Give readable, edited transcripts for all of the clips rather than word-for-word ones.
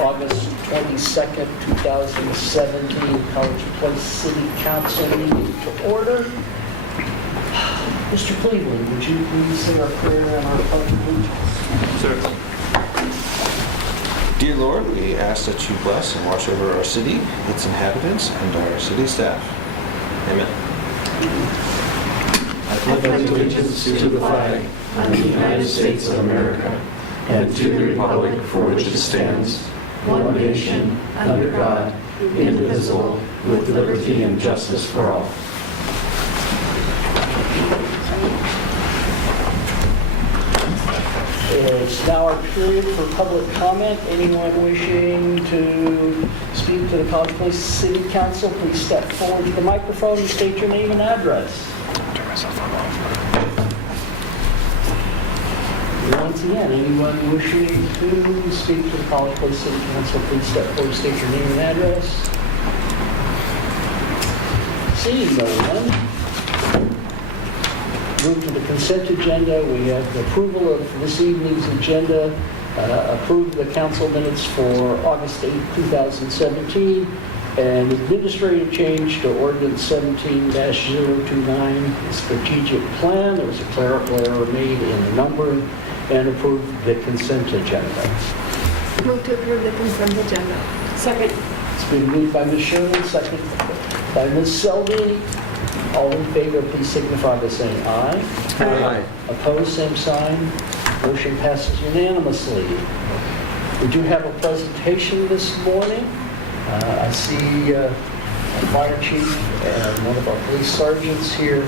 August 22nd, 2017 College Place City Council meeting to order. Mr. Cleveland, would you please say our prayer and our pledge of allegiance? Certainly. Dear Lord, we ask that you bless and watch over our city, its inhabitants, and our city staff. Amen. I pledge allegiance to the flag of the United States of America and to the republic for which it stands, one nation, under God, indivisible, with liberty and justice for all. It's now our period for public comment. Anyone wishing to speak to the College Place City Council, please step forward to the microphone and state your name and address. Once again, anyone wishing to speak to the College Place City Council, please step forward, state your name and address. Seeing no one, move to the consent agenda. We have the approval of this evening's agenda, approve the council minutes for August 8, 2017, and administrative change to ordinance 17-029, strategic plan. There was a clerical error made in the numbering, and approve the consent agenda. Move to approve the consent agenda. Second. It's been moved by Ms. Sherman, second by Ms. Selby. All in favor, please signify by saying aye. Aye. Opposed, same sign. Motion passes unanimously. We do have a presentation this morning. I see a fire chief and one of our police sergeants here.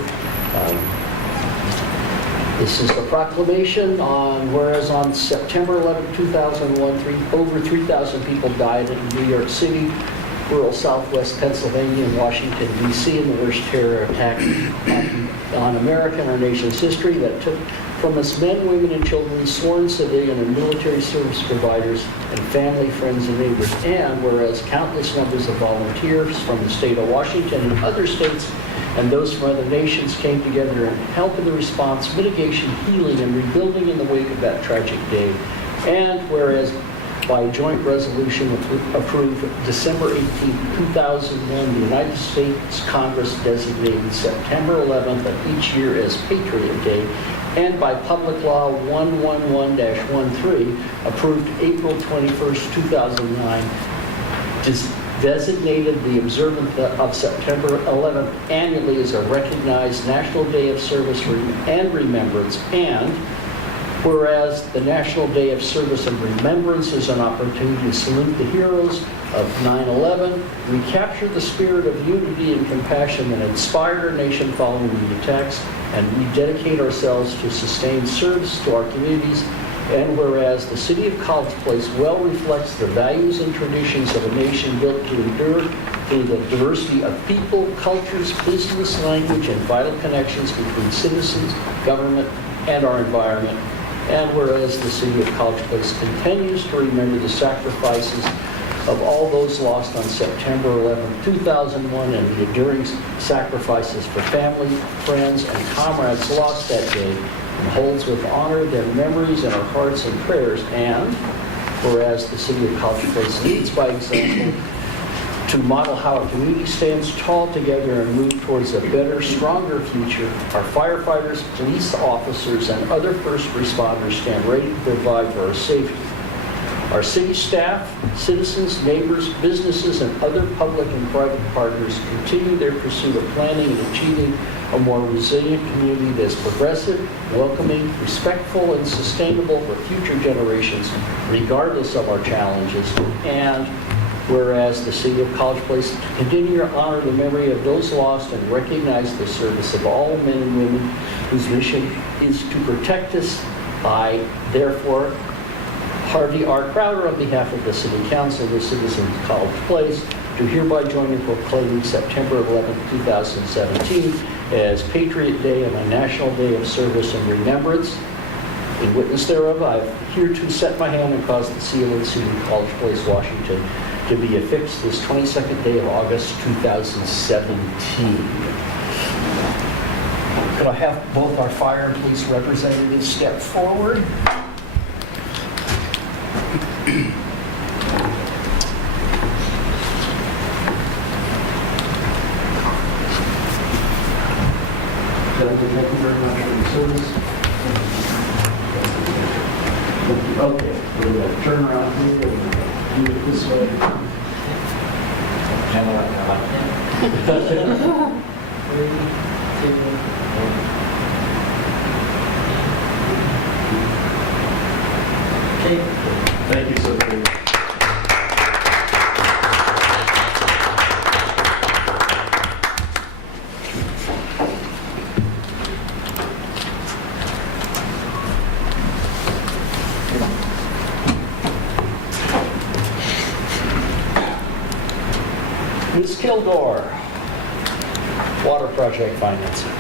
This is the proclamation on, whereas on September 11, 2001, over 3,000 people died in New York City, rural southwest Pennsylvania, and Washington, D.C. in the worst terror attack on America and our nation's history that took from us men, women, and children, sworn civilian and military service providers, and family, friends, and neighbors. And whereas countless numbers of volunteers from the state of Washington and other states and those from other nations came together in help in the response, mitigation, healing, and rebuilding in the wake of that tragic day. And whereas by joint resolution approved December 18, 2001, the United States Congress designated September 11th of each year as Patriot Day, and by Public Law 111-13, approved April 21st, 2009, designated the observance of September 11th annually as a recognized National Day of Service and Remembrance. And whereas the National Day of Service and Remembrance is an opportunity to salute the heroes of 9/11, recapture the spirit of unity and compassion that inspired our nation following the attacks, and rededicate ourselves to sustain service to our communities. And whereas the city of College Place well reflects the values and traditions of a nation built to endure through the diversity of people, cultures, business, language, and vital connections between citizens, government, and our environment. And whereas the city of College Place continues to remember the sacrifices of all those lost on September 11, 2001, and the enduring sacrifices for family, friends, and comrades lost that day, and holds with honor their memories in our hearts and prayers. And whereas the city of College Place leads by example to model how a community stands tall together and move towards a better, stronger future, our firefighters, police officers, and other first responders stand ready to provide for our safety. Our city staff, citizens, neighbors, businesses, and other public and private partners continue their pursuit of planning and achieving a more resilient community that is progressive, welcoming, respectful, and sustainable for future generations, regardless of our challenges. And whereas the city of College Place continue to honor the memory of those lost and recognize the service of all men and women whose mission is to protect us, I therefore Harvey R. Crowder, on behalf of the City Council of the Citizens of College Place, do hereby join in proclaiming September 11, 2017 as Patriot Day and a National Day of Service and Remembrance. In witness thereof, I have hereto set my hand and caused the seal of the City of College Place, Washington, to be affixed this 22nd day of August, 2017. Could I have both our fire and police representatives step forward? thank you very much for your service. Okay, we're going to turn around here and do it this way. Okay. Thank you so much. Ms. Kilgore, water project financing.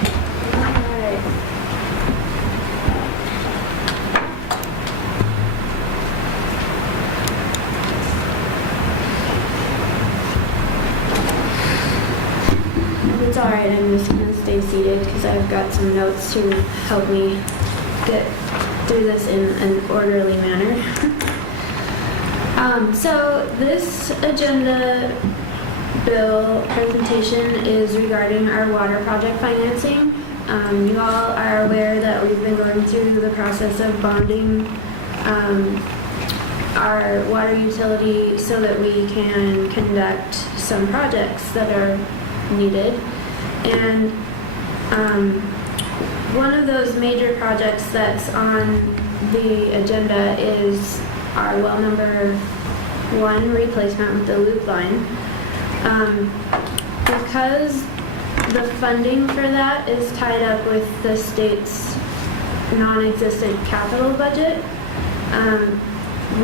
If it's all right, I'm just going to stay seated because I've got some notes to help me get through this in an orderly manner. So this agenda bill presentation is regarding our water project financing. You all are aware that we've been going through the process of bonding our water utility so that we can conduct some projects that are needed. And one of those major projects that's on the agenda is our well number 1 replacement with the loop line. Because the funding for that is tied up with the state's non-existent capital budget,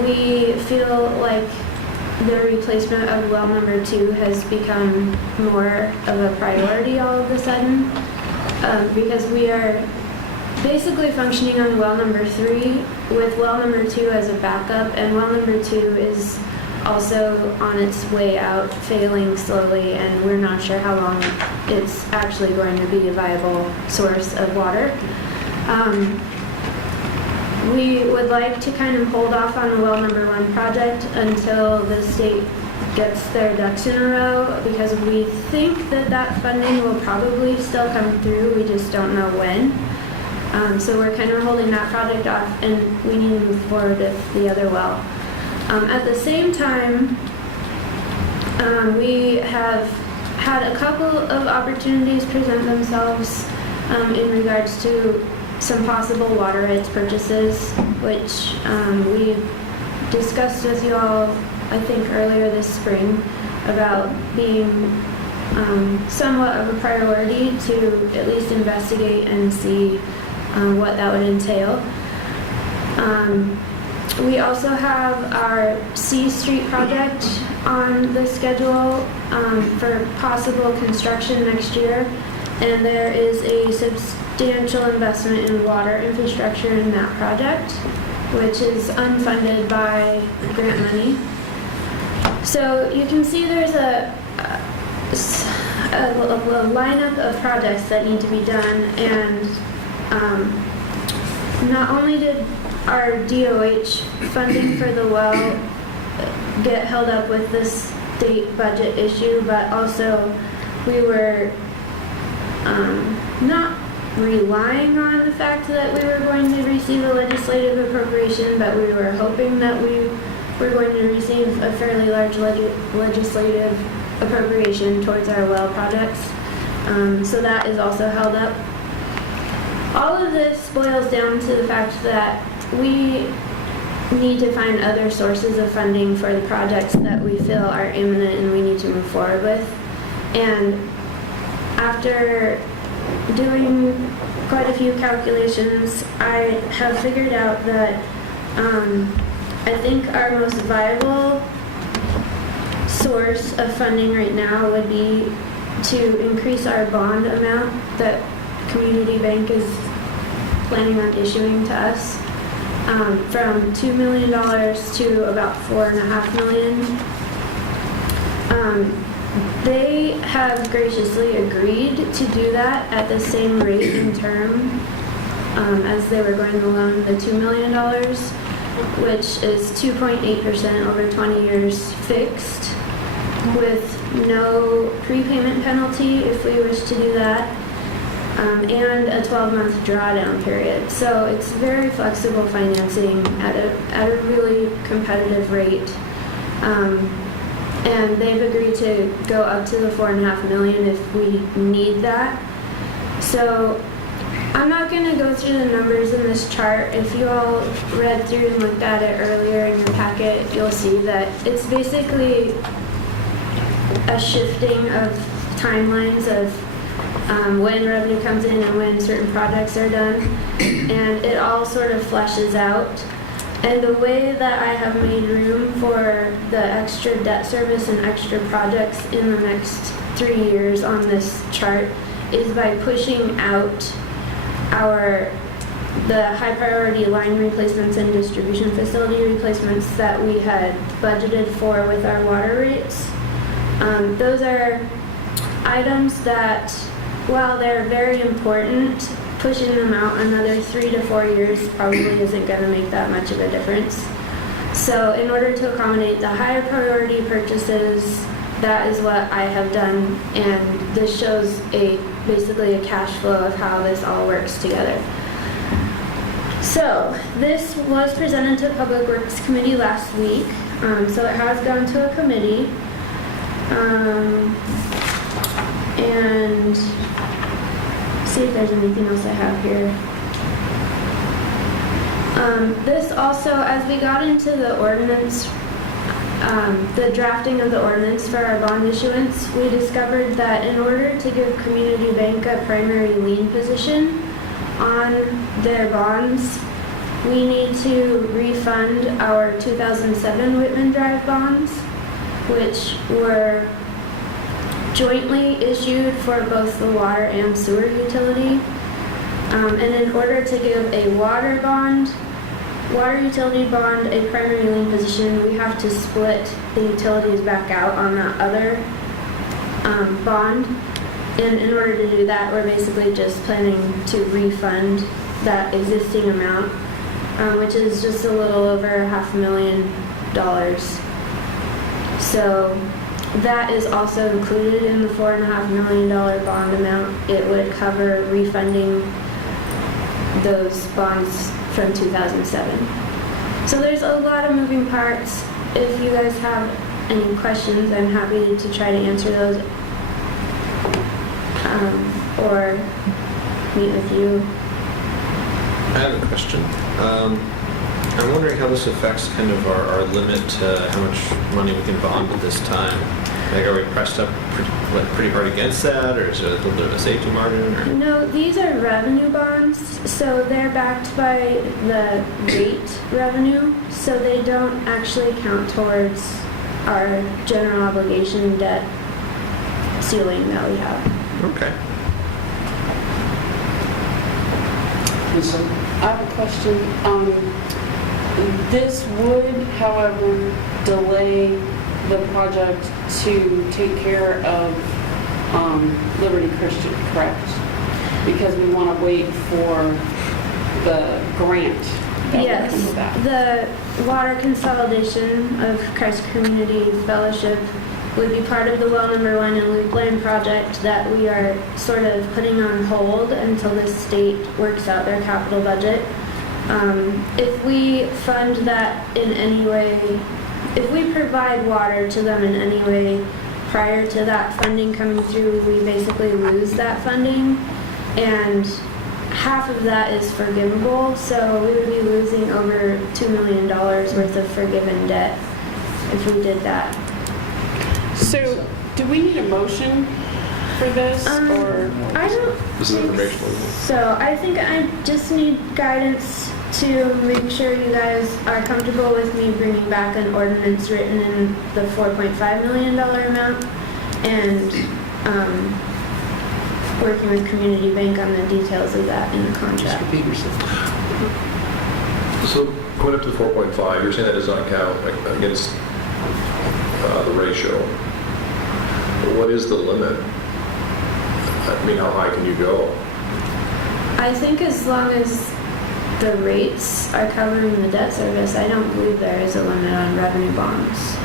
we feel like the replacement of well number 2 has become more of a priority all of a sudden, because we are basically functioning on well number 3 with well number 2 as a backup, and well number 2 is also on its way out, failing slowly, and we're not sure how long it's actually going to be a viable source of water. We would like to kind of hold off on the well number 1 project until the state gets their ducks in a row, because we think that that funding will probably still come through, we just don't know when. So we're kind of holding that project off, and we need to move forward with the other well. At the same time, we have had a couple of opportunities present themselves in regards to some possible water rights purchases, which we discussed with you all, I think, earlier this spring, about being somewhat of a priority to at least investigate and see what that would entail. We also have our C Street project on the schedule for possible construction next year, and there is a substantial investment in water infrastructure in that project, which is unfunded by grant money. So you can see there's a lineup of projects that need to be done, and not only did our DOH funding for the well get held up with this state budget issue, but also we were not relying on the fact that we were going to receive a legislative appropriation, but we were hoping that we were going to receive a fairly large legislative appropriation towards our well projects. So that is also held up. All of this boils down to the fact that we need to find other sources of funding for the projects that we feel are imminent and we need to move forward with. And after doing quite a few calculations, I have figured out that I think our most viable source of funding right now would be to increase our bond amount that Community Bank is planning on issuing to us from $2 million to about $4.5 million. They have graciously agreed to do that at the same rate in term as they were going to loan the $2 million, which is 2.8% over 20 years fixed, with no prepayment penalty if we wish to do that. and a 12-month drawdown period. So it's very flexible financing at a really competitive rate. And they've agreed to go up to the $4.5 million if we need that. So I'm not going to go through the numbers in this chart. If you all read through and looked at it earlier in your packet, you'll see that it's basically a shifting of timelines of when revenue comes in and when certain projects are done. And it all sort of fleshes out. And the way that I have made room for the extra debt service and extra projects in the next 3 years on this chart is by pushing out the high priority line replacements and distribution facility replacements that we had budgeted for with our water rates. Those are items that, while they're very important, pushing them out another 3 to 4 years probably isn't going to make that much of a difference. So in order to accommodate the higher priority purchases, that is what I have done, and this shows basically a cash flow of how this all works together. So this was presented to Public Works Committee last week, so it has gone to a committee, and see if there's anything else I have here. This also, as we got into the ordinance, the drafting of the ordinance for our bond issuance, we discovered that in order to give Community Bank a primary lien position on their bonds, we need to refund our 2007 Whitman Drive bonds, which were jointly issued for both the water and sewer utility. And in order to give a water utility bond a primary lien position, we have to split the utilities back out on that other bond. And in order to do that, we're basically just planning to refund that existing amount, which is just a little over $500,000. So that is also included in the $4.5 million bond amount. It would cover refunding those bonds from 2007. So there's a lot of moving parts. If you guys have any questions, I'm happy to try to answer those or meet with you. I have a question. I'm wondering how this affects kind of our limit to how much money we can bond at this time. Like, are we pressed up pretty hard against that, or is there a little bit of a safety margin? Or? No, these are revenue bonds, so they're backed by the rate revenue, so they don't actually count towards our general obligation debt ceiling that we have. Okay. Lisa? I have a question. This would, however, delay the project to take care of Liberty Christian, correct? Because we want to wait for the grant that will Yes, come with that. the water consolidation of Christ Community Fellowship would be part of the Well Number 1 and Loop Line project that we are sort of putting on hold until the state works out their capital budget. If we fund that in any way, if we provide water to them in any way prior to that funding coming through, we basically lose that funding, and half of that is forgivable, so we would be losing over $2 million worth of forgiven debt if we did that. So, do we need a motion for this, or? I don't This is think informational. so. I think I just need guidance to make sure you guys are comfortable with me bringing back an ordinance written in the $4.5 million amount and working with Community Bank on the details of that in the contract. Mr. Peterson? So going up to the 4.5, you're saying that does not count against the ratio. What is the limit? I mean, how high can you go? I think as long as the rates are covering the debt service, I don't believe there is a limit on revenue bonds.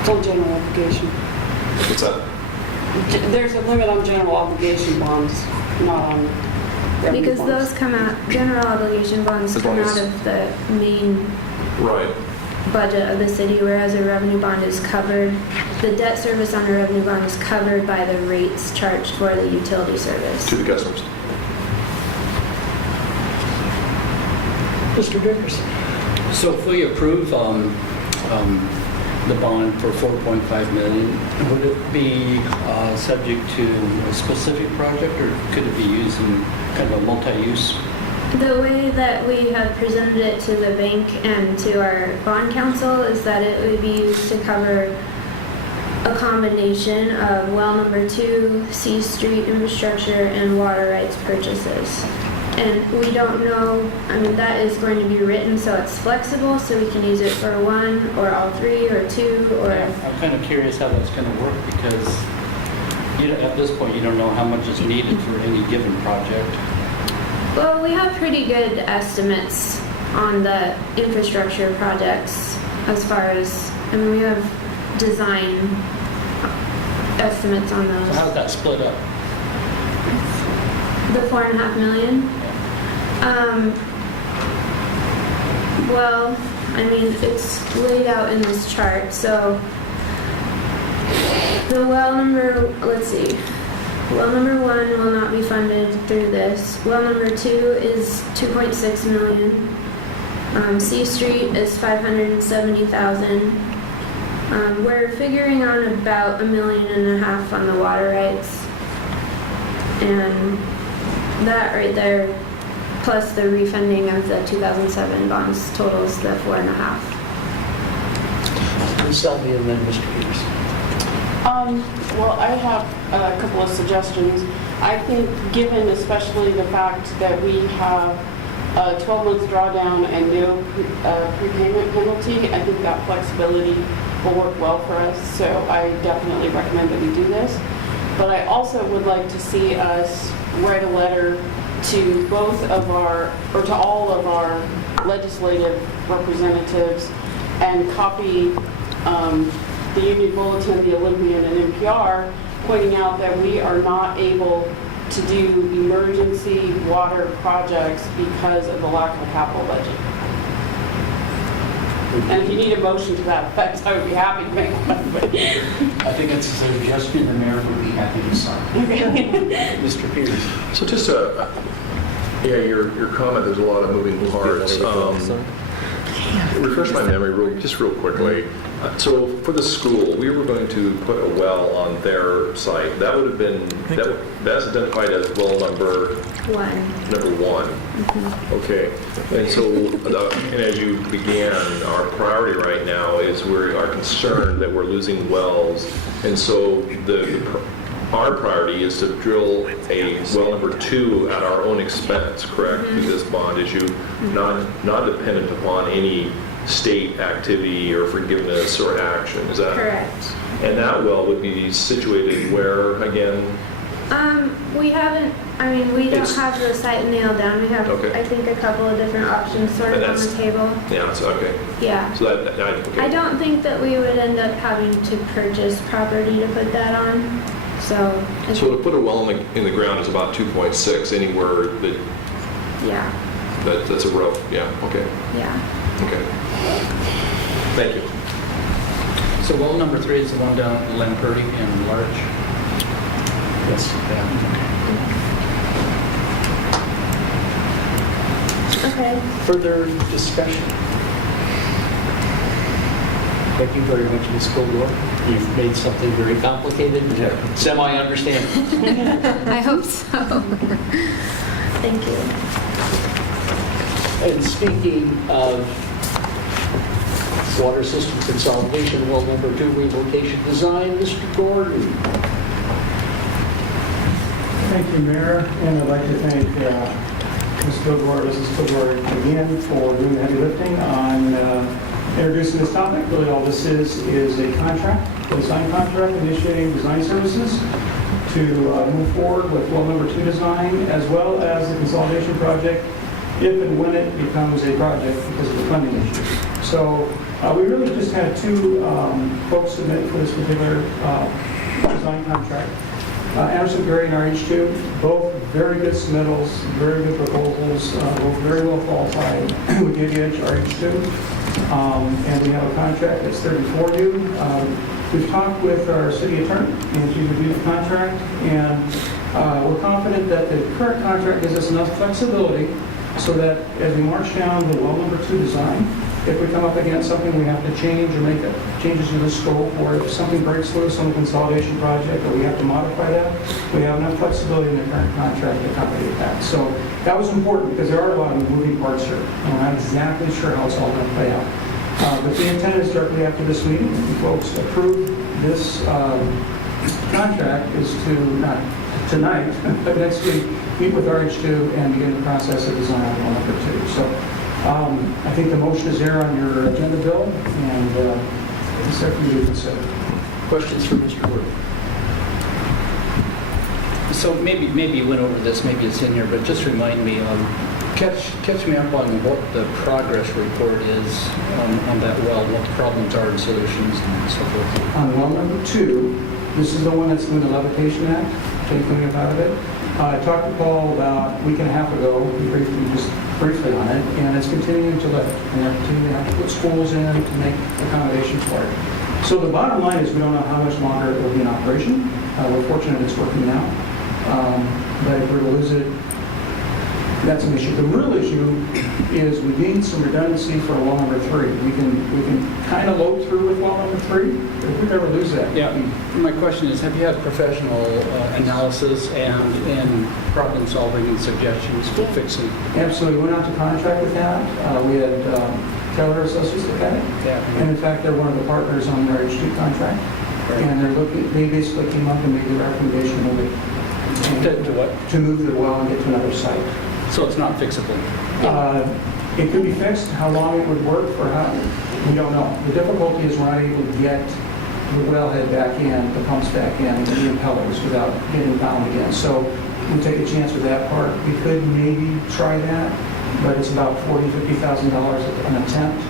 It's on general obligation. What's that? There's a limit on general obligation bonds. not on revenue Because bonds. those come out, general obligation bonds As come long out as- of the main Right. budget of the city, whereas a revenue bond is covered, the debt service on a revenue bond is covered by the rates charged for the utility service. To the customers. Mr. Dickerson? So if we approve the bond for 4.5 million, would it be subject to a specific project, or could it be used in kind of a multi-use? The way that we have presented it to the bank and to our bond council is that it would be used to cover a combination of well number 2, C Street infrastructure, and water rights purchases. And we don't know, I mean, that is going to be written so it's flexible, so we can use it for 1 or all 3 or 2 or... I'm kind of curious how that's going to work, because at this point, you don't know how much is needed for any given project. Well, we have pretty good estimates on the infrastructure projects as far as, I mean, we have design estimates on So those. how's that split up? The 4.5 million? Well, I mean, it's laid out in this chart, so the well number, let's see. Well number 1 will not be funded through this. Well number 2 is 2.6 million. C Street is 570,000. We're figuring on about $1.5 million on the water rights. And that right there, plus the refunding of the 2007 bonds, totals the 4.5. Ms. Selby and then Mr. Peters. Well, I have a couple of suggestions. I think, given especially the fact that we have a 12-month drawdown and no prepayment penalty, I think that flexibility will work well for us. So I definitely recommend that we do this. But I also would like to see us write a letter to both of our, or to all of our legislative representatives and copy the Union Bulletin, the Olympian, and NPR, pointing out that we are not able to do emergency water projects because of the lack of a capital budget. And if you need a motion to that effect, I would be happy to make one. But I think it's a suggestion the mayor would be happy to sign. Mr. Peters. So just your comment, there's a lot of moving parts. Refresh my memory just real quickly. So for the school, we were going to put a well on their site. That would have been, that's identified as well number 1. Okay. And so, and as you began, our priority right now is we are concerned that we're losing wells. And so our priority is to drill a well number 2 at our own expense, correct? Through this bond issue, not dependent upon any state activity or forgiveness or action. Is that Correct. And that well would be situated where again? We haven't, I mean, we don't It's- have the site nailed down. We have, Okay. I think, a couple of different options sort And of on that's- the table. Yeah. So okay. Yeah. So that okay. I don't think that we would end up having to purchase property to put that on. So, So to put a well in the ground is about 2.6. Anywhere yeah, that's a rough. Yeah. Okay. yeah. Okay. Thank you. So well number 3 is the one down at Lamperty and Larch. Yes. Okay. Further discussion? Thank you very much, Ms. Kilgore. You've made something very complicated semi-understandable. I hope so. Thank you. And speaking of water system consolidation, well number 2, relocation design, Mr. Gordon. Thank you, Mayor, and I'd like to thank Ms. Kilgore, Mrs. Kilgore again for doing the heavy lifting on introducing this topic. Really all this is a contract, a design contract initiating design services to move forward with well number 2 design as well as the consolidation project if and when it becomes a project because of the funding issue. So we really just had 2 folks submit for this particular design contract. Anderson, Gary, and RH2, both very good submittals, very good proposals, both very well qualified with Giddy Edge, RH2. And we have a contract that's 34 due. We've talked with our city attorney, and she reviewed the contract, and we're confident that the current contract gives us enough flexibility so that as we march down the well number 2 design, if we come up against something we have to change or make changes to the scope, or if something breaks loose on the consolidation project, or we have to modify that, we have enough flexibility in the current contract to accommodate that. So that was important because there are a lot of moving parts here. I'm not exactly sure how it's all going to play out. But the intent is directly after this meeting, if you folks approve this contract, is to, not tonight, but next week, meet with RH2 and begin the process of design on well number 2. So I think the motion is there on your agenda, Bill, and it's there for you to consider. Questions for Mr. Wood? So maybe you went over this, maybe it's in here, but just remind me, catch me up on what the progress report is on that well, what the problems are and solutions and so forth. On well number 2, this is the one that's doing the levitation act, taking it out of it. I talked to Paul about a week and a half ago, briefly on it, and it's continuing to lift. And they're continuing to put schools in to make accommodations for it. So the bottom line is we don't know how much longer it will be in operation. We're fortunate it's working now. But if we're to lose it, that's an issue. The real issue is we need some redundancy for well number 3. We can kind of load through with well number 3, but if we never lose that. Yeah, my question is, have you had professional analysis and problem solving and suggestions for fixing? Absolutely. We went out to contract with that. We had Keller Associates look at it. Yeah. And in fact, they're one of the partners on the RH2 contract. Right. And they basically came up and made the recommendation to move it. To what? To move the well and get to another site. So it's not fixable? It could be fixed. How long it would work for how, we don't know. The difficulty is we're not able to get the wellhead back in, the pumps back in, and the impellers without getting bound again. So we'll take a chance with that part. We could maybe try that, but it's about $40,000 to $50,000 an attempt.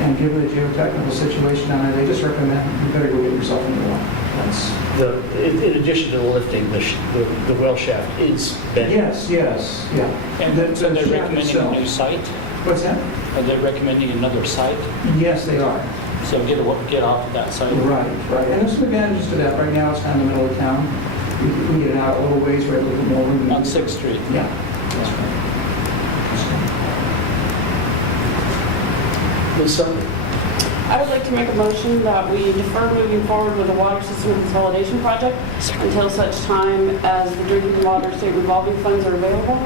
And given the geotechnical situation down there, they just recommend you better go get yourself a new one. That's In addition to the lifting, the well shaft is bent. yes, yeah. And so they're shaft recommending itself- a new site? What's that? Are they recommending another site? Yes, they are. So get off of that site? Right. And there's some advantages to that. Right now, it's kind of in the middle of town. We can get it out a little ways, we have a little bit more room. On 6th Street? Yeah. That's right. Ms. Sullivan? I would like to make a motion that we defer moving forward with the water system consolidation project until such time as the drinking water state revolving funds are available,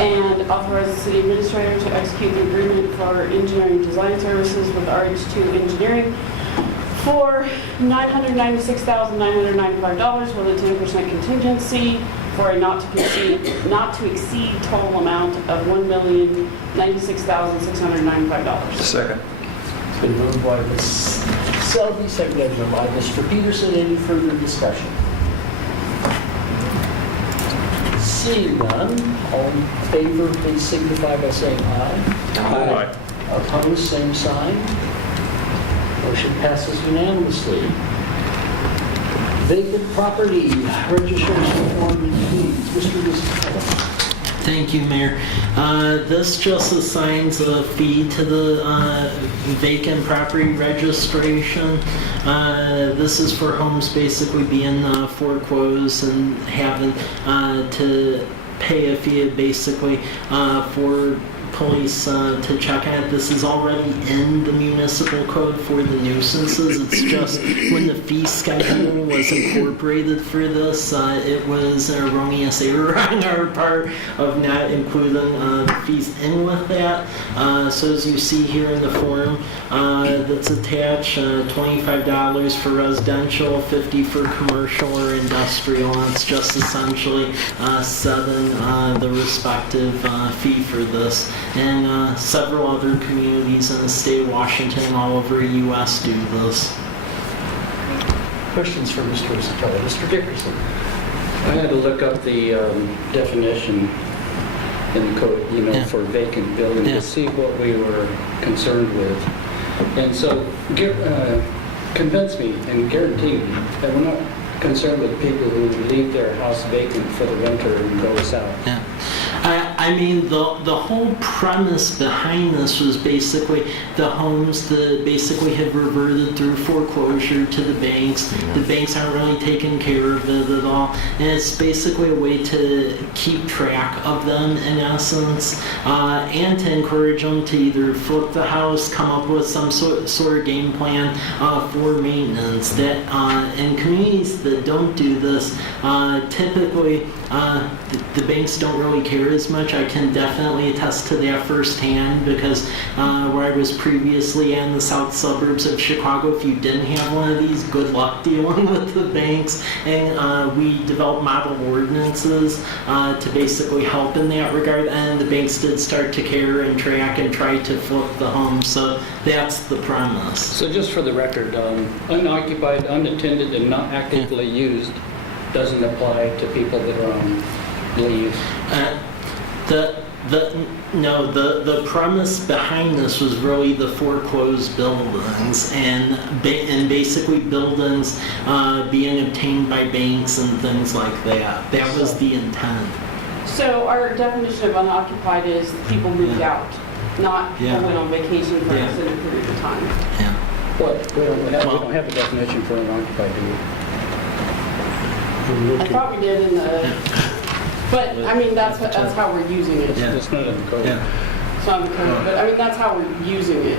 and authorize the city administrator to execute the agreement for engineering design services with RH2 Engineering for $996,995 with a 10% contingency for a not to exceed total amount of $1,096,695. Second. It's been moved by Ms. Selby, seconded by Mr. Peterson. Any further discussion? Seeing none, all in favor, please signify by saying aye. Aye. Opposed, same sign. Motion passes unanimously. Vacant property registration form, please. Mr. Gustavo. Thank you, Mayor. This just assigns a fee to the vacant property registration. This is for homes basically being foreclosed and having to pay a fee basically for police to check on it. This is already in the municipal code for the nuisances. It's just when the fee schedule was incorporated for this, it was an erroneous error on our part of not including the fees in with that. So as you see here in the form that's attached, $25 for residential, $50 for commercial or industrial. And it's just essentially setting the respective fee for this. And several other communities in the state of Washington and all over the U.S. do this. Questions for Mr. Isabella? Mr. Dickerson. I had to look up the definition in the code, for vacant building to see what we were concerned with. And so convince me and guarantee me that we're not concerned with people who leave their house vacant for the winter and go south. Yeah. I mean, the whole premise behind this was basically the homes that basically had reverted through foreclosure to the banks. The banks aren't really taking care of it at all. And it's basically a way to keep track of them in essence, and to encourage them to either flip the house, come up with some sort of game plan for maintenance. That in communities that don't do this, typically the banks don't really care as much. I can definitely attest to that firsthand because where I was previously in the south suburbs of Chicago, if you didn't have one of these, good luck dealing with the banks. And we developed model ordinances to basically help in that regard. And the banks did start to care and track and try to flip the home. So that's the premise. So just for the record, unoccupied, unattended, and not actively used doesn't apply to people that are on leave. The premise behind this was really the foreclosed buildings and basically buildings being obtained by banks and things like that. That was the intent. So our definition of unoccupied is people moved out, not people went on vacation for an extended period of time. Yeah. Well, we don't have a definition for unoccupied, do we? I thought we did in the, but I mean, that's how we're using it. Yeah. It's not in the code. It's not in the code, but I mean, that's how we're using it.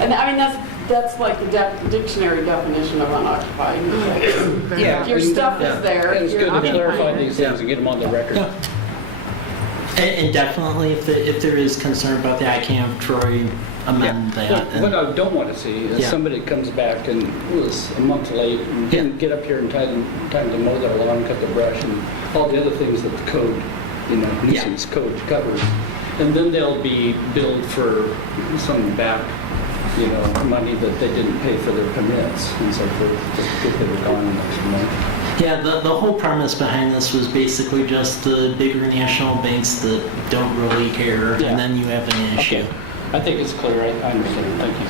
And I mean, that's like the dictionary definition of unoccupied. Yeah. Your stuff is there. It's you're good to clarify occupying. these things and get them on the record. Yeah. And definitely, if there is concern about that, I can have Troy amend that. What I don't want to see is somebody comes back and was a month late and didn't get up here in time to mow their lawn, cut the brush, and all the other things that the code, nuisance code covers. And then they'll be billed for some back, money that they didn't pay for their permits and so forth, just because they were gone the next month. Yeah, the whole premise behind this was basically just the bigger national banks that don't really care, and then you have an issue. Okay. I think it's clear. I understand. Thank you.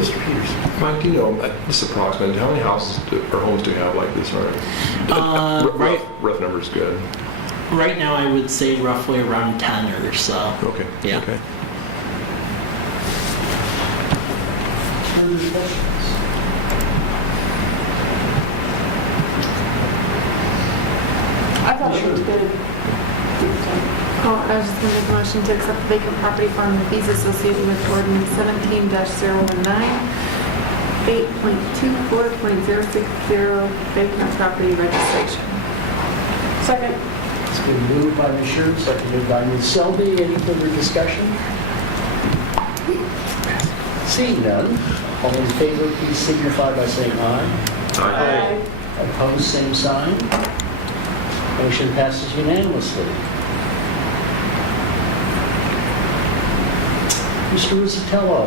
Mr. Peters. Mike, do you know, just approximately, how many houses or homes do you have like this already? Rough number's good. Right now, I would say roughly around 10 or so. Okay. Yeah. Okay. Further questions? I thought it was good. I was just going to make a motion to accept the vacant property farm and fees associated with ordinance 17-019, 8.24.060 vacant property registration. Second. It's been moved by Ms. Schertz, seconded by Ms. Selby. Any further discussion? Seeing none, all in favor, please signify by saying aye. Aye. Opposed, same sign. Motion passes unanimously. Mr. Rizzatello.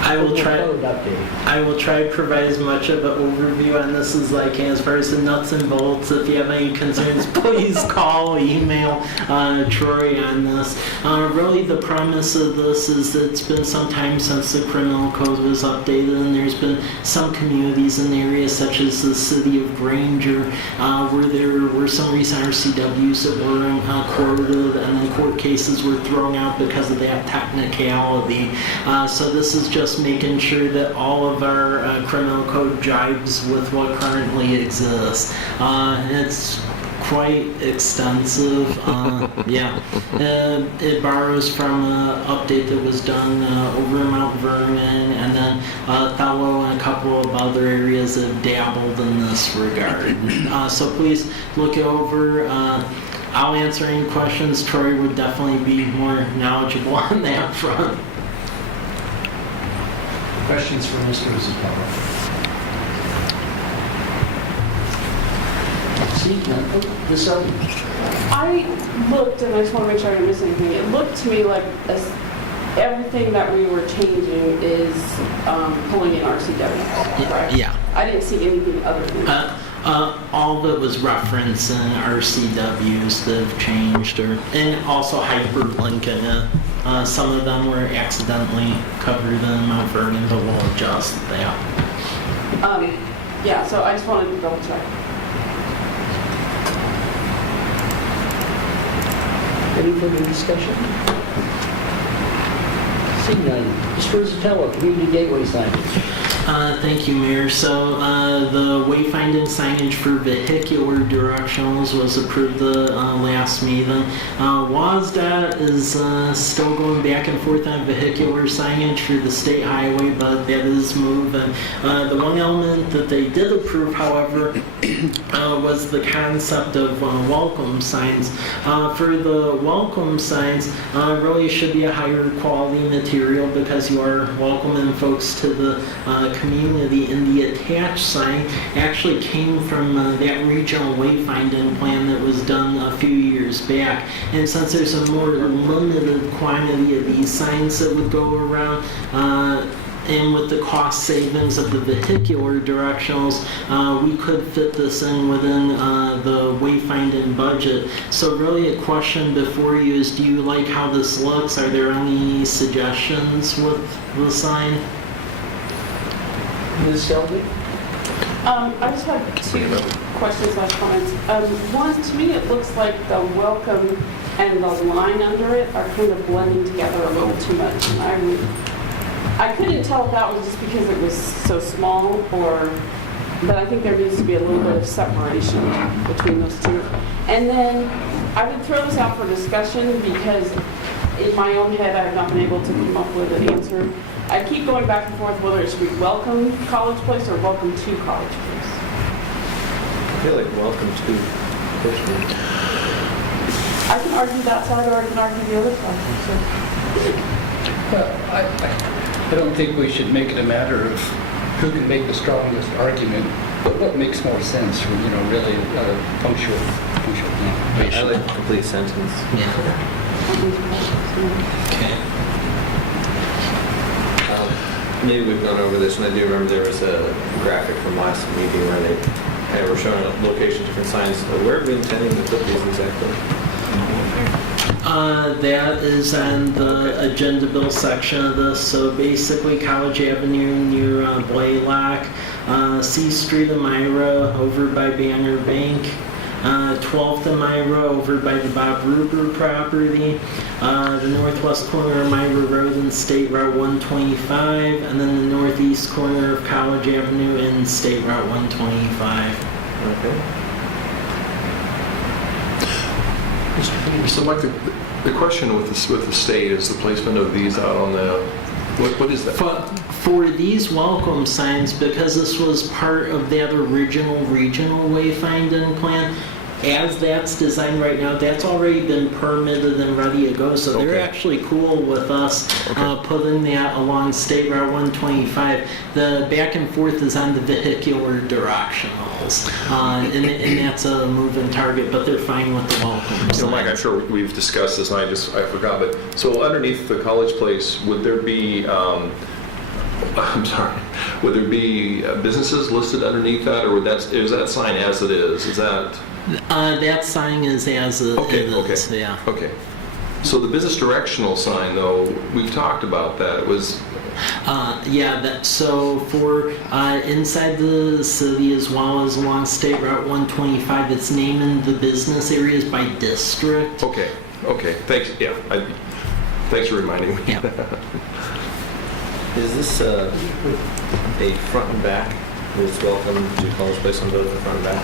I will try. Code update. I will try to provide as much of an overview on this as I can as far as the nuts and bolts. If you have any concerns, please call, email Troy on this. Really, the premise of this is that it's been some time since the criminal code was updated, and there's been some communities in the area, such as the city of Granger, where there were some recent RCWs that were quoted, and then court cases were thrown out because of that technicality. So this is just making sure that all of our criminal code jives with what currently exists. It's quite extensive. It borrows from an update that was done over in Mount Vernon, and then Thello and a couple of other areas have dabbled in this regard. So please look it over. I'll answer any questions. Troy would definitely be more knowledgeable on that front. Questions for Mr. Rizzatello? See, Ms. Selby. I looked, and I just want to make sure I didn't miss anything. It looked to me like everything that we were changing is pulling in RCW, right? Yeah. I didn't see anything other than that. All of it was referencing RCWs that have changed, and also hyperlinking it. Some of them were accidentally covered in Mount Vernon, but we'll adjust that. Yeah, so I just wanted to double check. Any further discussion? Seeing none. Mr. Rizzatello, Community Gateway signage. Thank you, Mayor. So the wayfinding signage for vehicular directionals was approved the last meeting. WASDOT is still going back and forth on vehicular signage for the state highway, but that is moving. The one element that they did approve, however, was the concept of welcome signs. For the welcome signs, really should be a higher quality material because you are welcoming folks to the community, and the attached sign actually came from that regional wayfinding plan that was done a few years back. And since there's a more limited quantity of these signs that would go around, and with the cost savings of the vehicular directionals, we could fit this in within the wayfinding budget. So really a question before you is, do you like how this looks? Are there any suggestions with the sign? Ms. Selby? I just have two questions/comments. One, to me, it looks like the welcome and the line under it are kind of blending together a little too much. And I couldn't tell if that was just because it was so small, but I think there needs to be a little bit of separation between those two. And then I would throw this out for discussion because in my own head, I've not been able to come up with an answer. I keep going back and forth whether it should be welcome College Place or welcome to College Place. I feel like welcome to personally. I can argue that side or I can argue the other side. Well, I don't think we should make it a matter of who can make the strongest argument, but what makes more sense for, really punctual I punctuation. like the complete sentence. Yeah. Okay. Maybe we've gone over this, and I do remember there was a graphic from last meeting where they were showing a location, different signs. Where are we intending to put these exactly? That is on the agenda bill section of this. So basically, College Avenue near Blaylock, C Street in Myra over by Banner Bank, 12th and Myra over by the Bob Ruger property, the northwest corner of Myra Road and State Route 125, and then the northeast corner of College Avenue and State Route 125. Okay. So Mike, the question with the state is the placement of these out on the, what is that? For these welcome signs, because this was part of that original regional wayfinding plan, as that's designed right now, that's already been permitted and ready to go. So they're actually cool with us putting that along State Route 125. The back and forth is on the vehicular directionals, and that's a moving target, but they're fine with the welcome signs. Mike, I'm sure we've discussed this, and I forgot, but so underneath the College Place, would there be, I'm sorry, would there be businesses listed underneath that, or is that sign as it is? Is that? That sign is as it is, yeah. Okay. So the business directional sign, though, we've talked about that. It was... so for inside the city as well as along State Route 125, it's naming the business areas by district. Okay. Thanks. Yeah. Thanks for reminding me. Yeah. Is this a front and back? Is welcome to College Place on both the front and back?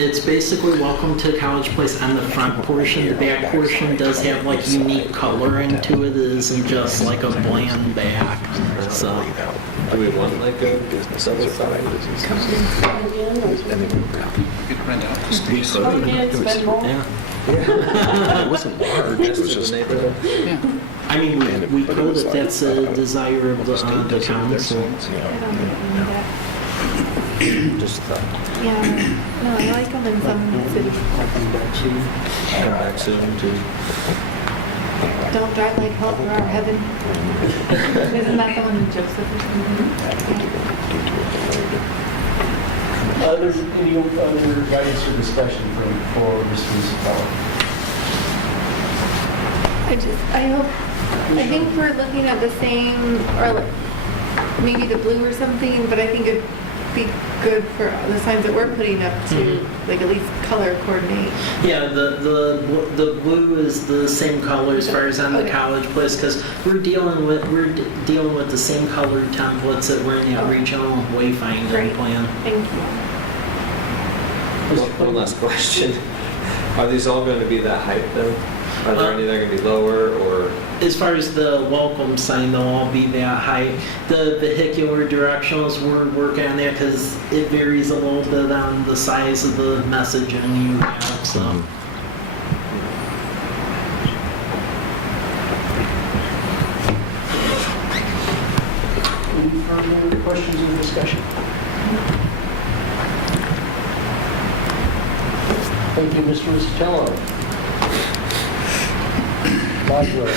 It's basically welcome to College Place on the front portion. The back portion does have like unique coloring to it. It isn't just like a bland back. So. Do we want like a double side? It wasn't large. It was just... I mean, we could if that's a desire of the council. Just thought. Yeah, no, I like them in some cities. Come back soon too. Don't drive like hell for our heaven. Isn't that the one in Joseph or something? Any other guidance or discussion for Mr. Isabella? I think we're looking at the same, or like, maybe the blue or something, but I think it'd be good for the signs that we're putting up to, like, at least color coordinate. Yeah, the blue is the same color as far as on the Okay. college place, because we're dealing with the same color templates that were in the original wayfinding Great. plan. Thank you. One last question. Are these all going to be that height though? Are there any that are going to be lower or? As far as the welcome sign, they'll all be that height. The vehicular directionals, we're working on that because it varies a little bit on the size of the messaging you have, so. Any further questions or discussion? Thank you, Mr. Isatello. Library.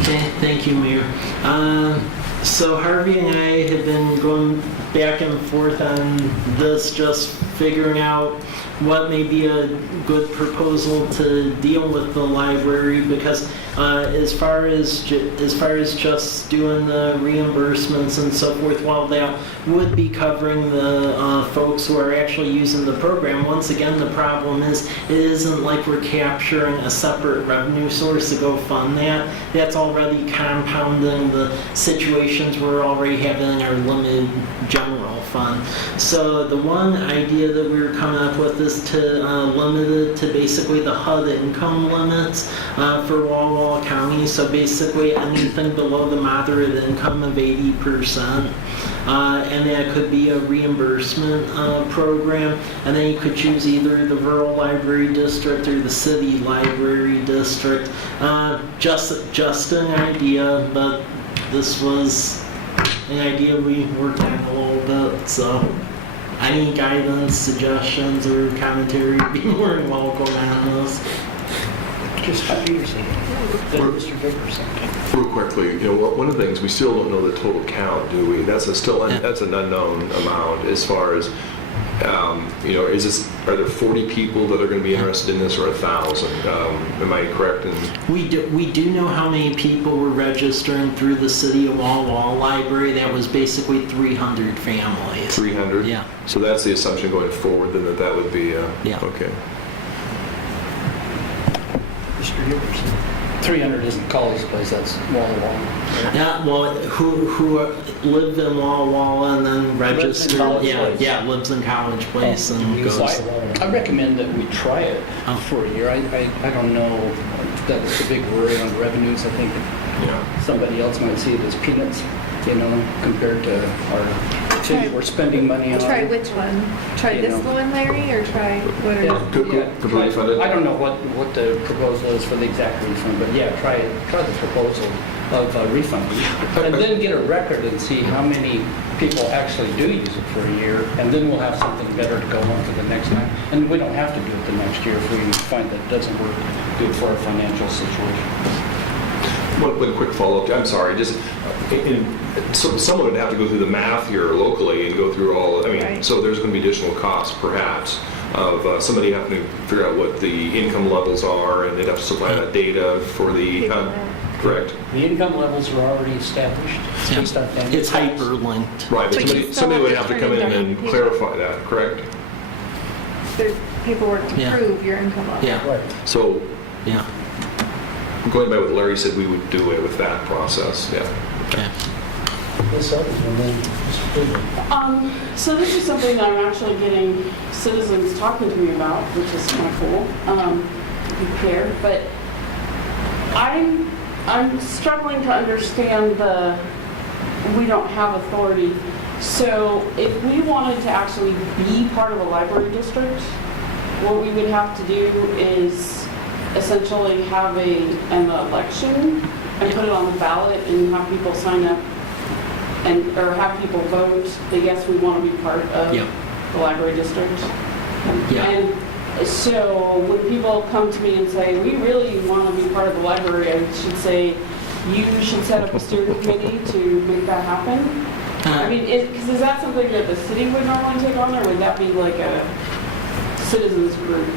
Okay, thank you, Mayor. So Harvey and I have been going back and forth on this, just figuring out what may be a good proposal to deal with the library, because as far as just doing the reimbursements and so forth, while that would be covering the folks who are actually using the program, once again the problem is it isn't like we're capturing a separate revenue source to go fund that. That's already compounding the situations we're already having in our limited general fund. So the one idea that we were coming up with is to limit it to basically the HUD income limits for Walla County. So basically anything below the moderate income of 80%. And that could be a reimbursement program. And then you could choose either the rural library district or the city library district. Just an idea, but this was an idea we worked on a little bit, so any guidance, suggestions, or commentary would be more than welcome on this. Mr. Peterson. Then Mr. Dickerson. Real quickly, one of the things, we still don't know the total count, do we? That's an unknown amount as far as, are there 40 people that are going to be interested in this or 1,000? Am I correct? We do know how many people were registering through the City of Walla Walla Library. That was basically 300 families. 300? Yeah. So that's the assumption going forward, then that would be, Yeah. okay. Mr. Dickerson. 300 isn't college place, that's Walla Walla. Yeah, well, who lived in Walla Walla and then registered? College Yeah, Place. yeah, lives in College Place and goes. I recommend that we try it for a year. I don't know, that's a big worry on revenues. I think Yeah. somebody else might see it as peanuts, compared to our city we're spending money on. Try which one? Try You this know. one, Larry, or try what are Completely funded? I don't know what the proposal is for the exact refund, but yeah, try the proposal of refunding. And then get a record and see how many people actually do use it for a year, and then we'll have something better to go on for the next time. And we don't have to do it the next year if we find that it doesn't work good for our financial situation. One quick follow-up. I'm sorry, someone would have to go through the math here locally and go through all, Right. so there's going to be additional costs perhaps of somebody having to figure out what the income levels are, and they'd have to supply that data for the, correct? The income levels are already established. It's based on family It's size. hyperlinked. Right, but But you still somebody would have have to to come turn in in and documentation. clarify that, correct? There's paperwork to Yeah. prove your income level. Yeah, Right. So yeah, going by what Larry said, we would do it with that process, yeah. okay. This other, and then Mr. Goodman. So this is something that I'm actually getting citizens talking to me about, which is kind of cool, to be clear. But I'm struggling to understand we don't have authority. So if we wanted to actually be part of a library district, what we would have to do is essentially have an election and put it on the ballot and have people sign up or have people vote that yes, we want to be part of Yep. the library district. Yeah. And so when people come to me and say, we really want to be part of the library, I should say, you should set up a steering committee to make that happen. I mean, because is that something that the city would normally take on, or would that be like a citizens group?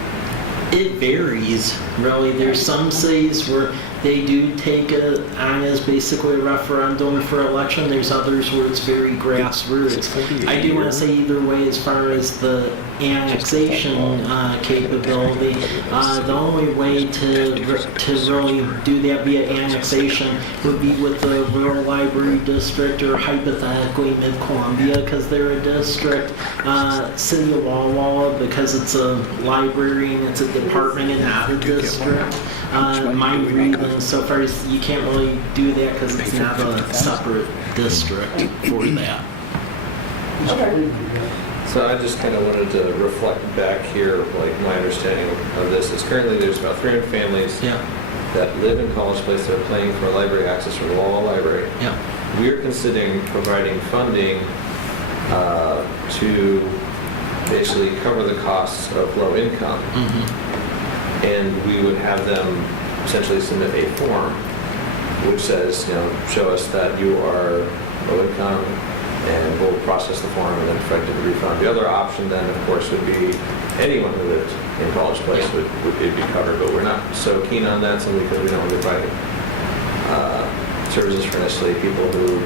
It varies, really. There's some cities where they do take it on as basically a referendum for election. There's others where it's very grassroots. I do want to say either way as far as the annexation capability. The only way to really do that via annexation would be with the rural library district or hypothetically Mid-Columbia because they're a district. City of Walla Walla because it's a library and it's a department and not a district. My reading so far is you can't really do that because it's not a separate district for that. Okay. So I just kind of wanted to reflect back here, like my understanding of this is currently there's about 300 families Yeah. that live in College Place that are paying for library access for the Walla Walla Library. Yeah. We're considering providing funding to basically cover the costs of low income. Mm-hmm. And we would have them essentially submit a form which says, show us that you are low income, and we'll process the form and then effectively refund. The other option then, of course, would be anyone who lived in College Place would it'd be covered, but we're not so keen on that simply because we don't really provide services for necessarily people who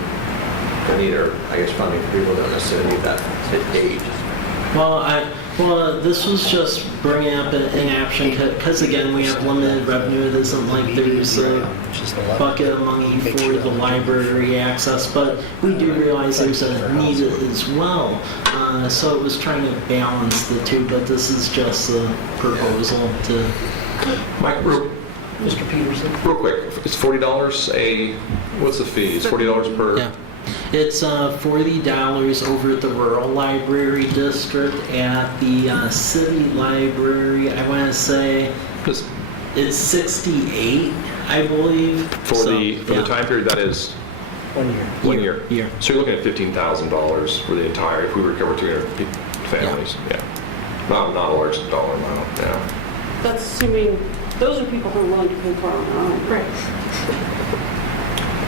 need, or I guess funding for people who don't necessarily need that aid. Well, this was just bringing up an option because again we have limited revenue. It isn't like there's a bucket of money for the library access, but we do realize there's a need as well. So it was trying to balance the two, but this is just a proposal to. Mike, Mr. Peterson? real quick, it's $40 what's the fee? It's $40 per? Yeah. It's $40 over at the rural library district. At the city library, I want to say Just it's 68, I believe. for So, the yeah. time period, that is 1 year. 1 year. Year. So you're looking at $15,000 for the entire, if we recover 300 families. Yeah. Not a large dollar amount, yeah. That's assuming those are people who are willing to pay for it on their own. Right.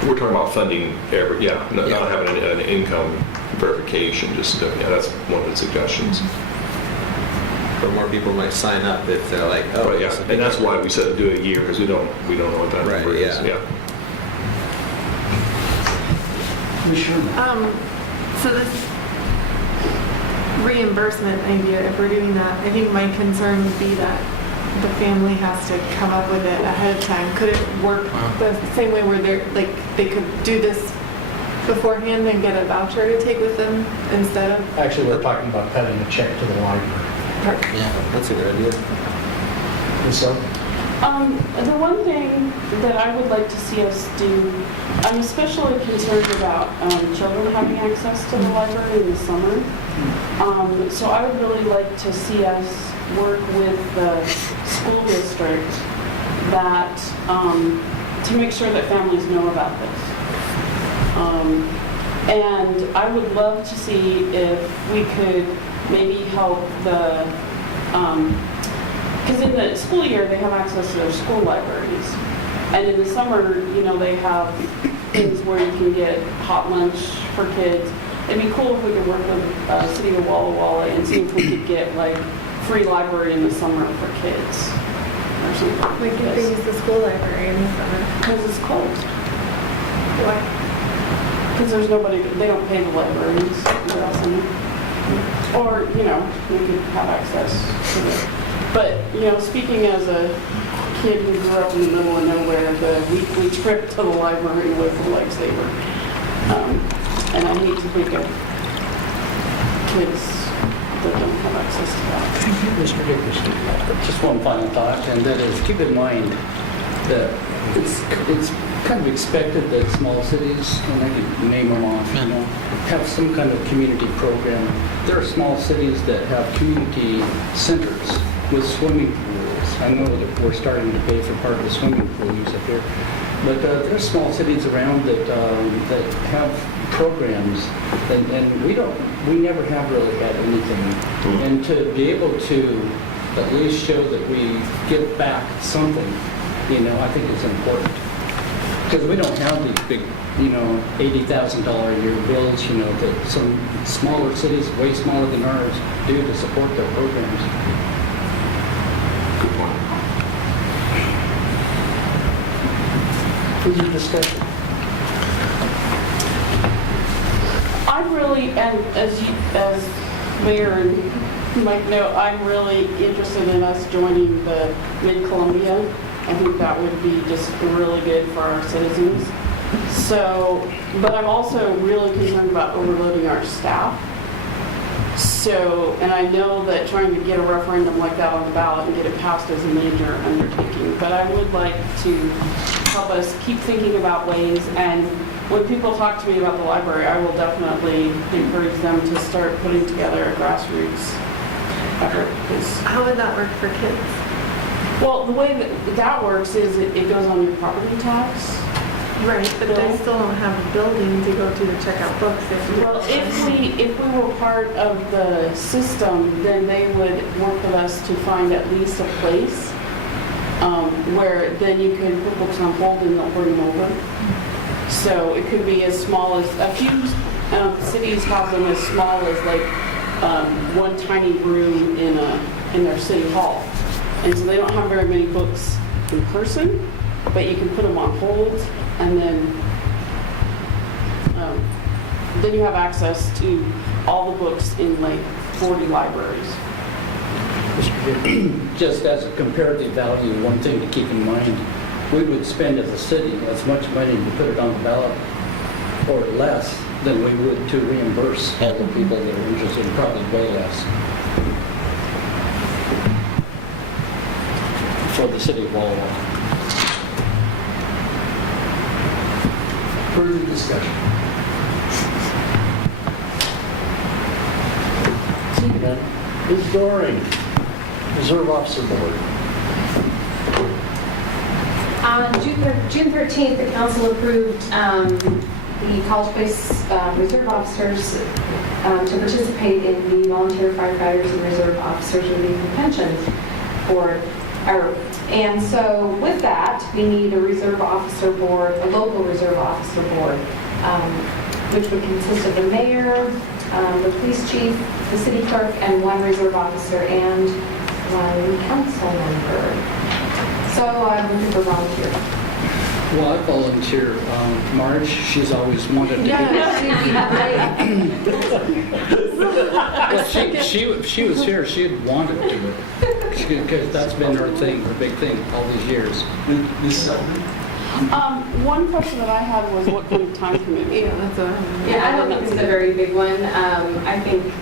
We're talking about funding not having an income verification, just, that's one of the suggestions. But more people might sign up if they're like, oh, But yeah, it's a and big that's why we said do it a year, because we don't know what that Right, number is. yeah. So this reimbursement idea, if we're doing that, I think my concern would be that the family has to come up with it ahead of time. Could it work the same way where they could do this beforehand and get a voucher to take with them instead of? Actually, we're talking about cutting a check to the library. Yeah. That's a good idea. So, The one thing that I would like to see us do, I'm especially concerned about children having access to the library in the summer. So I would really like to see us work with the school district that, to make sure that families know about this. And I would love to see if we could maybe help the, because in the school year, they have access to their school libraries. And in the summer, they have things where you can get hot lunch for kids. It'd be cool if we could work with City of Walla Walla and see if we could get free library in the summer for kids. Or something We like could this. use the school library in the summer. Because it's cold. Why? Because there's nobody, they don't pay the librarians. They're all summer. Or, we could have access to it. But, speaking as a kid who grew up in the middle of nowhere, the weekly trip to the library was a lifesaver. And I hate to think of kids that don't have access to that. Mr. Dickerson. Just one final thought, and that is keep in mind that it's kind of expected that small cities, and I could name them off, have some kind of community program. There are small cities that have community centers with swimming pools. I know that we're starting to pay for part of the swimming pool use up here, but there's small cities around that have programs, and we never have really had anything. And to be able to at least show that we give back something, I think it's important. Because we don't have these big $80,000 a year bills, that some smaller cities, way smaller than ours, do to support their programs. Good point. Further discussion? I'm really, and as Mayor and Mike know, I'm really interested in us joining the Mid-Columbia. I think that would be just really good for our citizens. So, but I'm also really concerned about overloading our staff. So, and I know that trying to get a referendum like that on the ballot and get it passed is a major undertaking, but I would like to help us keep thinking about ways, and when people talk to me about the library, I will definitely encourage them to start putting together a grassroots effort. How would that work for kids? Well, the way that works is it goes on your property tax. Right, but they still don't have a building to go to check out books. Well, if we were part of the system, then they would work with us to find at least a place where then you can put books on hold and they'll bring them over. So it could be as small as, a few cities have them as small as like one tiny room in their city hall. And so they don't have very many books in person, but you can put them on hold, and then you have access to all the books in like 40 libraries. Just as a comparative value, one thing to keep in mind, we would spend as a city as much money to put it on the ballot, or less, than we would to reimburse all the people that are interested, probably way less. For the city of Walmart. Further discussion? Seeing none. Ms. Doring, Reserve Officer Board. On June 13th, the council approved the College Place Reserve Officers to participate in the Volunteer Firefighters and Reserve Officers Relief and Pension Board. And so with that, we need a reserve officer board, a local reserve officer board, which would consist of the mayor, the police chief, the city clerk, and one reserve officer and one council member. So I'm looking for volunteers. Well, I volunteer. Marge, she's always wanted to do well, she was here, she had wanted to do it. Because that's been her thing, her big thing, all these years. One question that I had was what kind of time commitment? Yeah, I don't think it's a very big one. I think,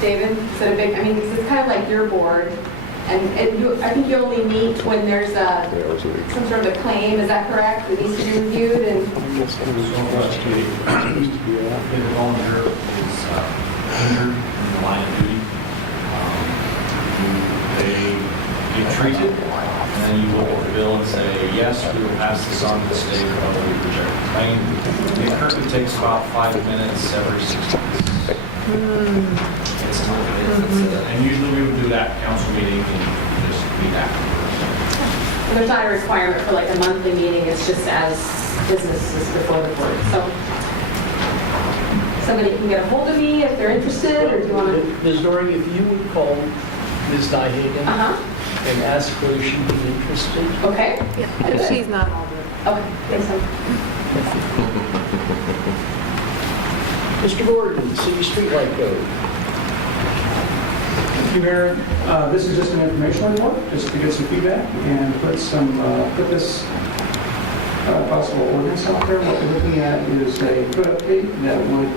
David, is it a big, because it's kind of like your board. And I think you only meet when there's some sort of a claim, is that correct? That needs to be reviewed and... The volunteer is injured in the line of duty. They get treated, and then you look at the bill and say, yes, we will pass this on to the state, or we reject the claim. It currently takes about 5 minutes every 6 months. And usually we would do that council meeting and just meet afterwards. There's not a requirement for like a monthly meeting, it's just as business is before the board. So somebody can get a hold of me if they're interested, or do you want to? Ms. Doring, if you would call Ms. Nyhagen and ask whether she'd be interested. Okay. Yeah, but she's not all the... Okay, thanks. Mr. Gordon, City Streetlight Code. Thank you, Mayor. This is just an informational report, just to get some feedback and put this possible ordinance out there. What we're looking at is a code update that would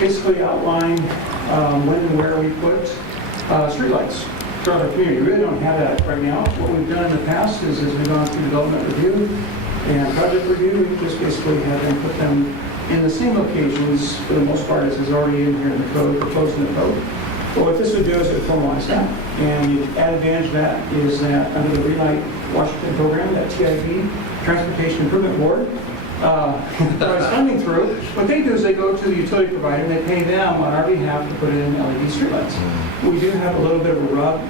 basically outline when and where we put streetlights throughout our community. We really don't have that right now. What we've done in the past is as we've gone through development review and project review, we just basically have them put them in the same locations for the most part as is already in here in the code, proposed in the code. But what this would do is it would formalize that. And the added advantage of that is that under the Relight Washington program, that TIB, Transportation Improvement Board, provides funding through, what they do is they go to the utility provider and they pay them on our behalf to put in LED streetlights. We do have a little bit of a rub.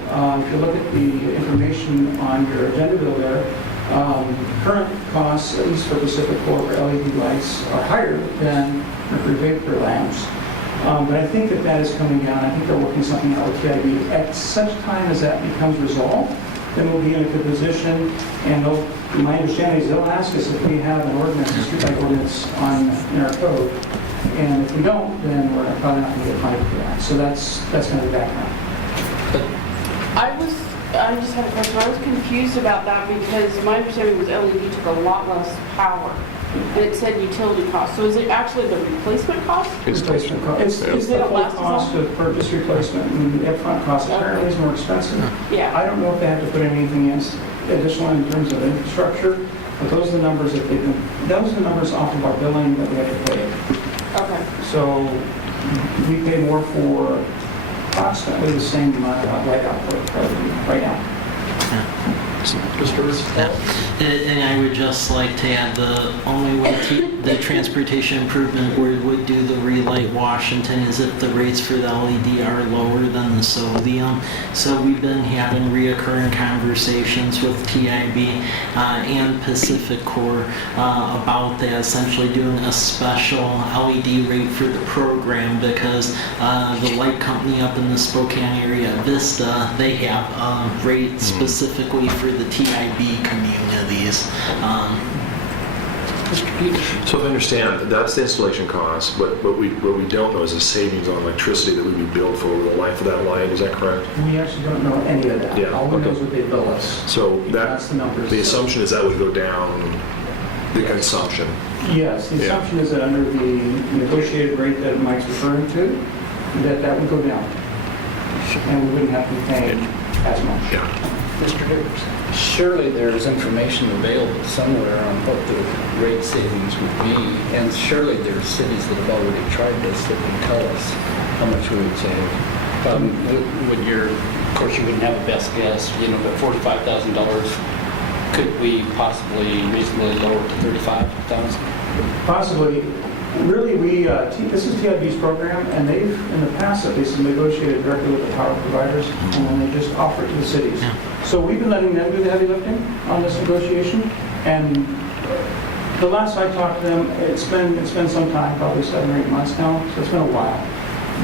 If you look at the information on your agenda bill there, Current costs, at least for Pacific Core for LED lights, are higher than mercury vapor lamps. But I think that is coming down. I think they're working something out with TIB. At such time as that becomes resolved, then we'll be in a good position. And my understanding is they'll ask us if we have an ordinance, a streetlight ordinance in our code. And if we don't, then we're probably not going to get funded for that. So that's kind of the background. I just had a question. I was confused about that because my understanding was LED took a lot less power. And it said utility cost. So is it actually the replacement cost? Replacement cost. It's Is the it a full last cost of purchase replacement, and the upfront cost apparently is more expensive. Yeah. I don't know if they have to put anything in additional in terms of infrastructure, but those are the numbers that those are the numbers off of our billing that we have to pay. Okay. So we pay more for approximately the same amount of light output probably right now. And I would just like to add the only way the Transportation Improvement Board would do the Relight Washington is if the rates for the LED are lower than the sodium. So we've been having reoccurring conversations with TIB and Pacific Core about that, essentially doing a special LED rate for the program because the light company up in the Spokane area, Vista, they have a rate specifically for the TIB communities. So if I understand, that's the installation cost, but what we don't know is the savings on electricity that would be billed for over the life of that light. Is that correct? We actually don't know any of that. Yeah, All we know okay. is what they bill us. So That's the numbers. the assumption is that would go down, the consumption. Yes, the Yeah. assumption is that under the negotiated rate that Mike's referring to, that would go down. And we wouldn't have to be paying as much. Yeah. Mr. Dickerson. Surely there's information available somewhere on what the rate savings would be, and surely there's cities that have already tried this that can tell us how much we would save. Of course, you wouldn't have a best guess, but $45,000, could we possibly reasonably lower it to $35,000? Possibly. Really, this is TIB's program, and they've, in the past at least, negotiated directly with the power providers, and then they just offer it to the cities. So we've been letting them do the heavy lifting on this negotiation, and the last I talked to them, it's been some time, probably 7 or 8 months now, so it's been a while.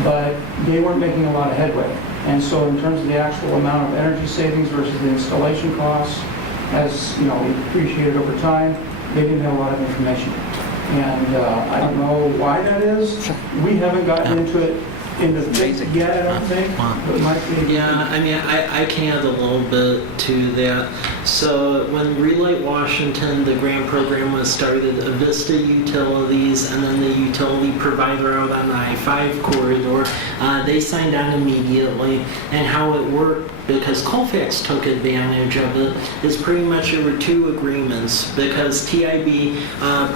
But they weren't making a lot of headway. And so in terms of the actual amount of energy savings versus the installation costs, as we appreciated over time, they didn't have a lot of information. And I don't know why that is. We haven't gotten into it yet, I don't think. But Mike, maybe. Yeah, I mean, I can add a little bit to that. So when Relight Washington, the grant program was started, Vista Utilities and then the utility provider out on the I-5 corridor, they signed on immediately. And how it worked, because Colfax took advantage of it, is pretty much there were 2 agreements. Because TIB,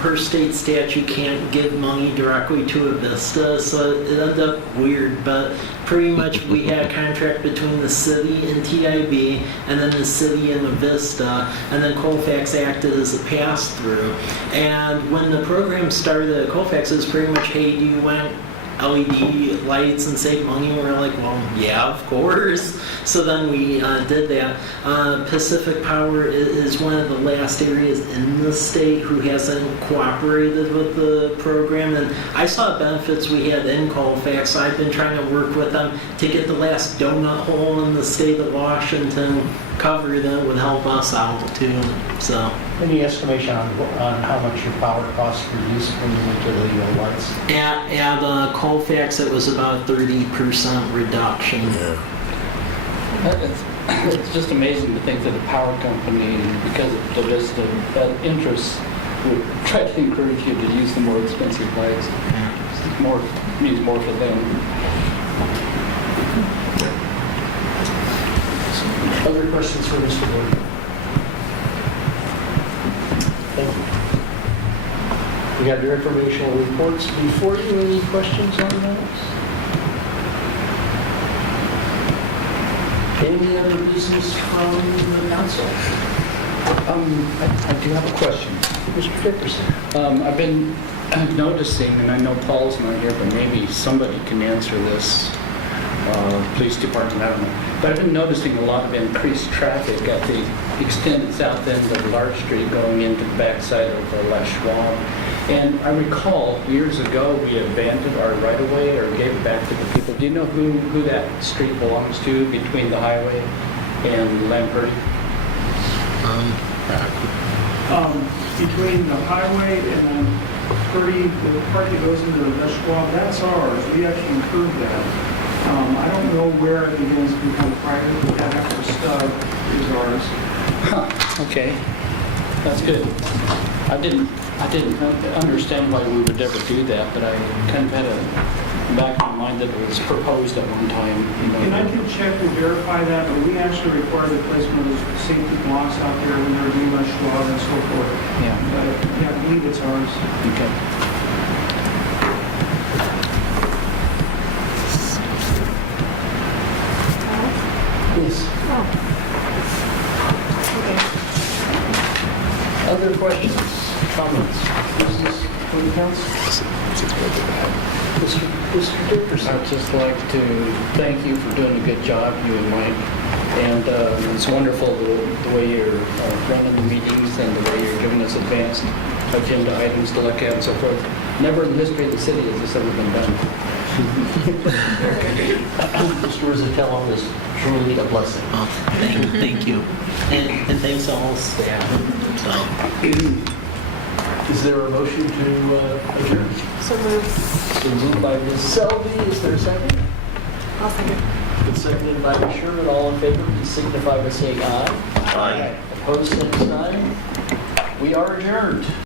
per state statute, can't give money directly to a Vista, so it ended up weird, but pretty much we had a contract between the city and TIB, and then the city and the Vista, and then Colfax acted as a pass-through. And when the program started at Colfax, it was pretty much, hey, do you want LED lights and save money? And we're like, well, yeah, of course. So then we did that. Pacific Power is one of the last areas in the state who hasn't cooperated with the program. And I saw benefits we had in Colfax, so I've been trying to work with them to get the last donut hole in the state of Washington covered. That would help us out too. So. Any estimation on how much your power costs reduced when you went to the lights? At Colfax, it was about 30% reduction. It's just amazing to think that a power company, because of the list of interests, would try to encourage you to use the more expensive lights. Means more for them. Other questions for Mr. Gordon? Thank you. We have your informational reports before you. Any questions on those? Any other business from the council? I do have a question. Mr. Dickerson. I've been noticing, and I know Paul's not here, but maybe somebody can answer this. police department, I don't know. But I've been noticing a lot of increased traffic at the extended south end of Larch Street going into the backside of Les Schwab. And I recall years ago, we abandoned our right-of-way or gave it back to the people. Do you know who that street belongs to between the highway and Lamprey? Between the highway and then the part that goes into the Schwab, that's ours. We actually improved that. I don't know where it begins to become private, but that after stub is ours. Huh, okay. That's good. I didn't understand why we would ever do that, but I kind of had a back in my mind that it was proposed at one time. And I can check to verify that, but we actually require the placement of safety blocks out there when they're doing much Schwab and so forth. Yeah. Yeah, I believe it's ours. Okay. Yes. Other questions, comments? Business for the council? Mr. Dickerson. I'd just like to thank you for doing a good job, you and Mike. And it's wonderful the way you're running the meetings and the way you're giving us advanced agenda items to look at and so forth. Never in the history of the city has this ever been done. Mr. Rizzatello is truly a blessing. Oh, thank you. And thanks to all staff. Is there a motion to adjourn? So moved. So moved by Ms. Selby, is there a second? I'll second. It's seconded by Ms. Sherman. All in favor, please signify by saying aye. Aye. Opposed, same sign. We are adjourned.